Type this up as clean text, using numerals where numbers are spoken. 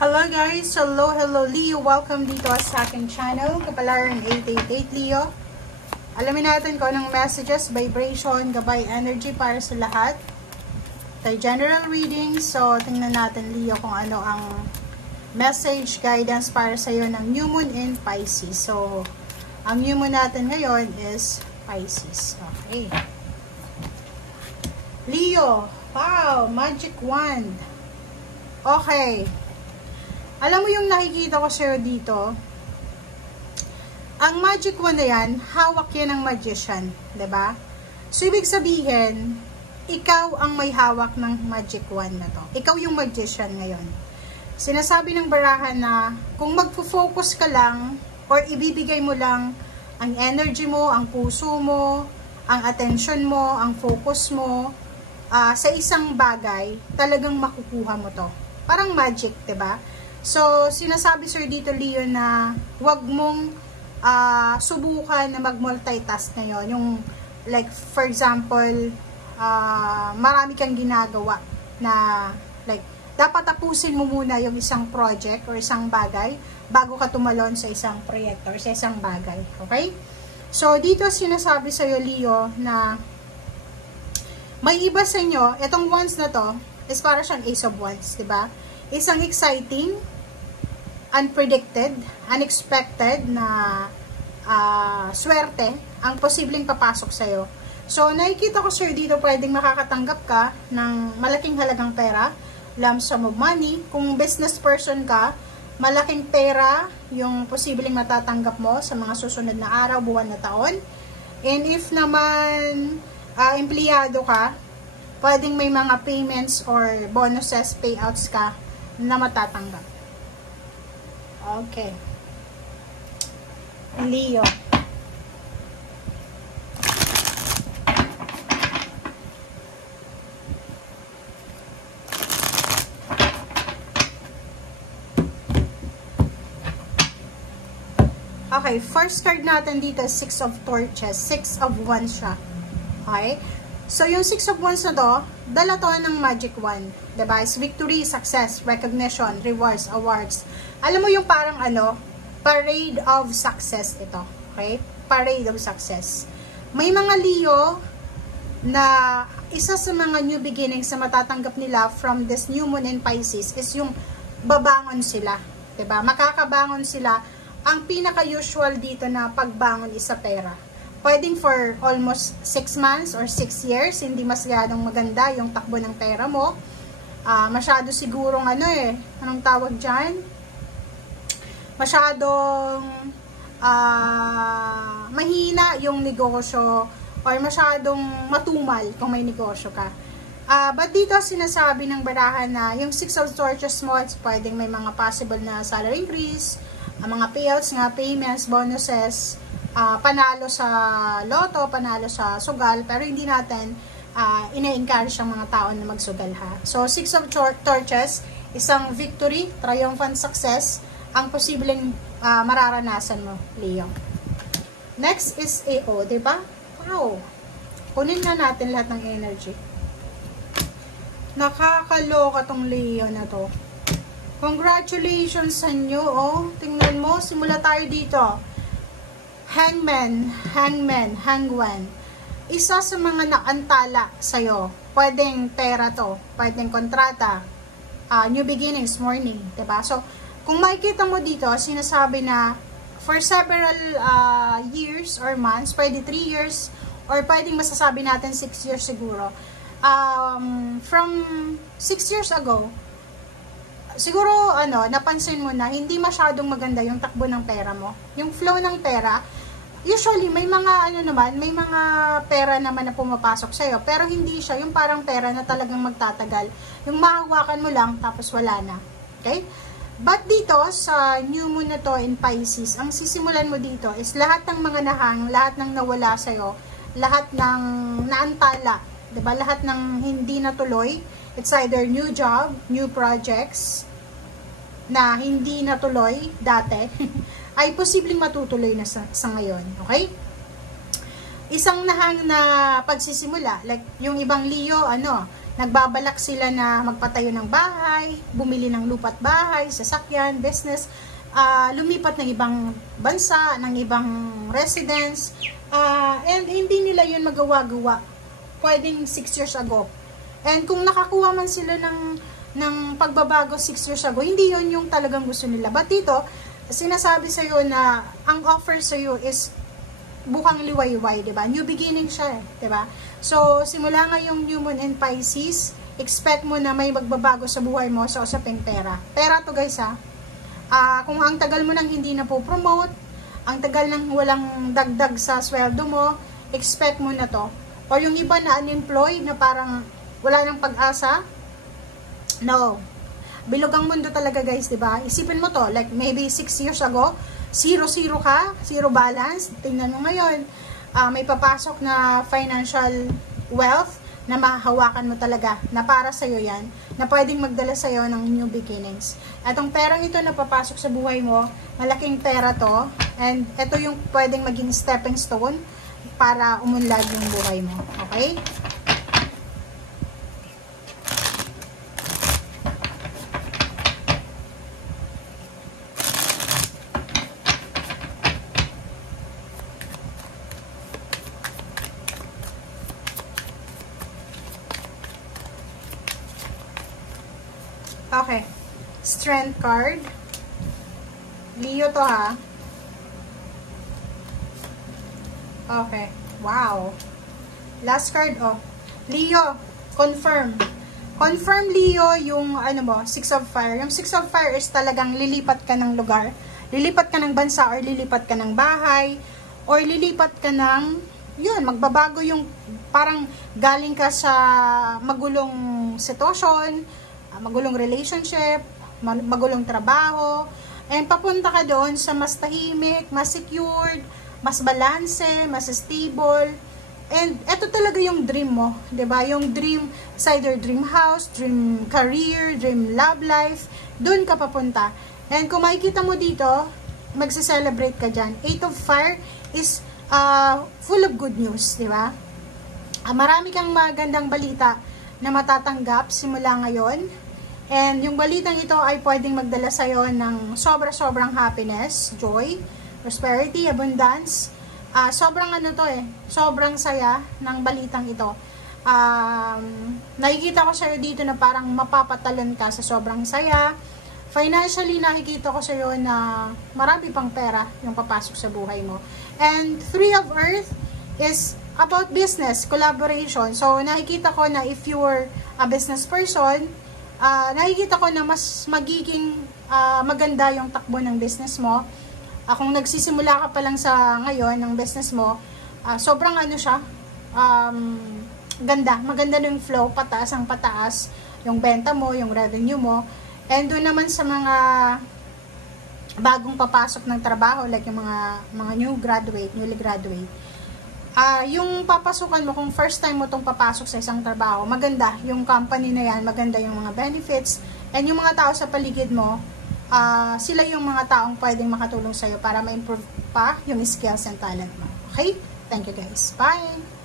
Hello guys! Hello Leo! Welcome dito sa aking channel, Kapalaran 888 Leo. Alamin natin kung anong messages, vibration, gabay, energy para sa lahat. Tayo general reading, so tingnan natin Leo kung ano ang message, guidance para sa iyo ng New Moon in Pisces. So, ang New Moon natin ngayon is Pisces. Okay. Leo, wow! Magic Wand. Okay. Alam mo yung nakikita ko sa'yo dito, ang magic wand na yan, hawak yan ng magician, 'di ba? So, ibig sabihin, ikaw ang may hawak ng magic wand na to. Ikaw yung magician ngayon. Sinasabi ng barahan na, kung magfo-focus ka lang, or ibibigay mo lang ang energy mo, ang puso mo, ang attention mo, ang focus mo, sa isang bagay, talagang makukuha mo to. Parang magic, 'di ba? So, sinasabi sir dito, Leo, na wag mong subukan na mag-multitask ngayon. Yung, like, for example, marami kang ginagawa na, like, dapat tapusin mo muna yung isang project or isang bagay bago ka tumalon sa isang proyekto or sa isang bagay. Okay? So, dito sinasabi sa'yo, Leo, na may iba sa inyo, itong wands na to, is para siyang Ace of Wands, diba? Isang exciting, unpredicted, unexpected na swerte ang posibleng papasok sa'yo. So, nakikita ko sir dito pwedeng makakatanggap ka ng malaking halagang pera, lump sum of money. Kung business person ka, malaking pera yung posibleng matatanggap mo sa mga susunod na araw, buwan na taon. And if naman empleyado ka, pwedeng may mga payments or bonuses, payouts ka na matatanggap. Okay. Leo. Okay, first card natin dito is Six of Torches. Six of Wands siya. Okay? So, yung Six of Wands na to, dala to ng magic wand. Diba? It's victory, success, recognition, rewards, awards. Alam mo yung parang parade of success ito. Okay? Parade of success. May mga Leo na isa sa mga new beginnings na matatanggap nila from this new moon in Pisces is yung babangon sila. Diba? Makakabangon sila. Ang pinaka-usual dito na pagbangon is sa pera. Pwedeng for almost 6 months or 6 years, hindi masyadong maganda yung takbo ng pera mo. Masyado sigurong anong tawag dyan? Masyadong mahina yung negosyo or masyadong matumal kung may negosyo ka. But dito sinasabi ng barahan na yung Six of Torches mo, pwedeng may mga possible na salary increase, mga payouts nga, payments, bonuses, panalo sa loto, panalo sa sugal, pero hindi natin ina-encourage ang mga tao na magsugal ha. So, Six of Torches, isang victory, triumphant success, ang posibleng mararanasan mo, Leo. Next is AO, diba? Wow! Kunin na natin lahat ng energy. Nakakaloka tong Leo na to. Congratulations sa inyo, oh. Tingnan mo, simula tayo dito. Hangman, hangwan. Isa sa mga naantala sa'yo. Pwedeng pera to, pwedeng kontrata, new beginnings, morning, diba? So, kung makikita mo dito, sinasabi na for several years or months, pwede 3 years, or pwedeng masasabi natin 6 years siguro. From 6 years ago, siguro, napansin mo na, hindi masyadong maganda yung takbo ng pera mo. Yung flow ng pera, usually, may mga, may mga pera naman na pumapasok sa'yo, pero hindi siya yung parang pera na talagang magtatagal. Yung mahawakan mo lang, tapos wala na. Okay? But dito, sa new moon na to in Pisces, ang sisimulan mo dito is lahat ng mga nahang, lahat ng nawala sa'yo, lahat ng naantala, diba? Lahat ng hindi natuloy. It's either new job, new projects, na hindi natuloy dati, ay posibleng matutuloy na sa ngayon. Okay? Isang nahang na pagsisimula, like yung ibang Leo, nagbabalak sila na magpatayo ng bahay, bumili ng lupa't bahay, sasakyan, business, lumipat ng ibang bansa, ng ibang residence, and hindi nila yun magawa-gawa pwedeng 6 years ago. And kung nakakuha man sila ng pagbabago 6 years ago, hindi yun yung talagang gusto nila. But dito, sinasabi sa'yo na ang offer sa'yo is bukang liwayway, diba? New beginning siya, diba? So, simula ngayong New Moon and Pisces, expect mo na may magbabago sa buhay mo sa usaping pera. Pera to guys, ha? Kung ang tagal mo nang hindi na po promote, ang tagal nang walang dagdag sa sweldo mo, expect mo na to. Or yung iba na unemployed, na parang wala nang pag-asa, no. Bilog ang mundo talaga guys, diba? Isipin mo to, like maybe 6 years ago, 0 ka, 0 balance. Tingnan mo ngayon, may papasok na financial wealth na mahahawakan mo talaga, na para sa'yo yan, na pwedeng magdala sa'yo ng new beginnings. Atong perang ito na papasok sa buhay mo, malaking pera to, and ito yung pwedeng maging stepping stone para umunlad yung buhay mo. Okay? Okay. Strength card. Leo to, ha? Okay. Wow. Last card, oh. Leo, confirm. Confirm, Leo, yung, ano mo, 6 of Fire. Yung 6 of Fire is talagang lilipat ka ng lugar. Lilipat ka ng bansa, or lilipat ka ng bahay, or lilipat ka ng, yun, magbabago yung, parang galing ka sa magulong sitwasyon, magulong relationship, magulong trabaho, and papunta ka doon sa mas tahimik, mas secured, mas balanse, mas stable, and eto talaga yung dream mo, 'di ba? Yung dream, either dream house, dream career, dream love life, doon ka papunta. And kung makikita mo dito, magse-celebrate ka dyan. 8 of Fire is full of good news, 'di ba? Marami kang magandang balita na matatanggap simula ngayon. And yung balitang ito ay pwedeng magdala sa'yo ng sobra-sobrang happiness, joy, prosperity, abundance. Sobrang ano to sobrang saya ng balitang ito. Nakikita ko sa'yo dito na parang mapapatalon ka sa sobrang saya. Financially, nakikita ko sa'yo na marami pang pera yung papasok sa buhay mo. And 3 of Earth is about business, collaboration. So, nakikita ko na if you're a business person, nakikita ko na mas magiging maganda yung takbo ng business mo. Kung nagsisimula ka pa lang sa ngayon ng business mo, sobrang ano siya, ganda. Maganda yung flow, pataas ang pataas, yung benta mo, yung revenue mo. And doon naman sa mga bagong papasok ng trabaho, like yung mga newly graduate, yung papasukan mo, kung first time mo itong papasok sa isang trabaho, maganda yung company na yan, maganda yung mga benefits, and yung mga tao sa paligid mo, sila yung mga taong pwedeng makatulong sa'yo para ma-improve pa yung skills and talent mo. Okay? Thank you guys. Bye!